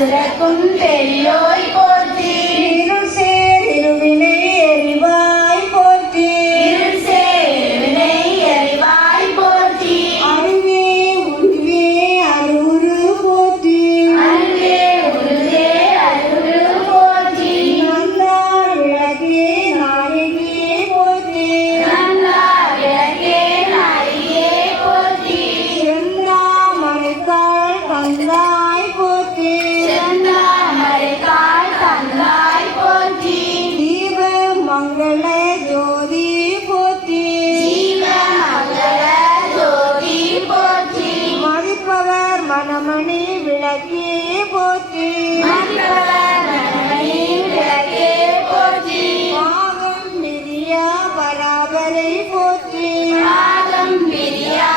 சிறக்கும் பெரியோய் போ மணி விளக்கே போச்சு மணிப்பவர் விளக்கே போற்றி. பாகம் பிரியா பராபரை போச்சு பாகம் பிரியா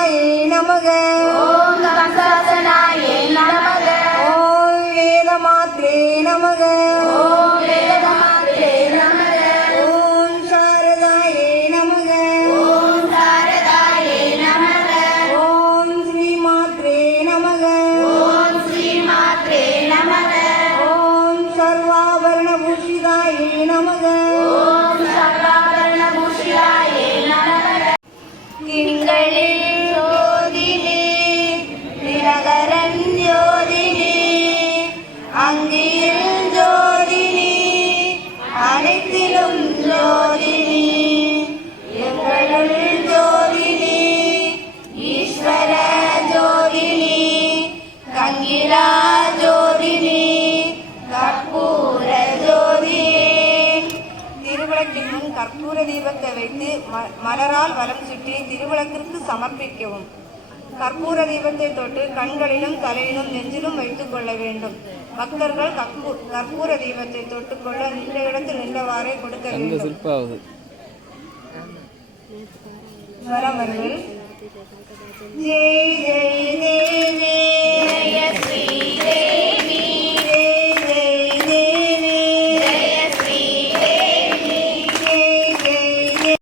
கம்சாசனாயே நமக. ஓம் கம்சாசனாயே நமக. ஓம் வேதமாத்ரே நமக. ஓம் வேதமாத்ரே நமக. ஓம் சாரதாயே நமக. ஓம் சாரதாயே நமக. ஓம் ஸ்ரீமாத்ரே நமக. ஓம் ஸ்ரீமாத்ரே நமக. ஓம் சர்வாபரண பூஷிதாயே நமக. ஓம் சர்வாபரண பூஷிதாயே நமக. திங்களில் முன் கற்பூர தீபத்தை வைத்து மலரால் வலம் சுற்றி திருவிளக்கிற்கு சமர்ப்பிக்கவும். கற்பூர தீபத்தை தொட்டு கண்களிலும் தலையிலும் நெஞ்சிலும் வைத்துக் கொள்ள வேண்டும். பக்தர்கள் கற்பூ- கற்பூர தீபத்தை தொட்டுக்கொள்ள நின்ற இடத்தில் நின்றவாறே கொடுக்க வேண்டும். ஜெய் ஜெய்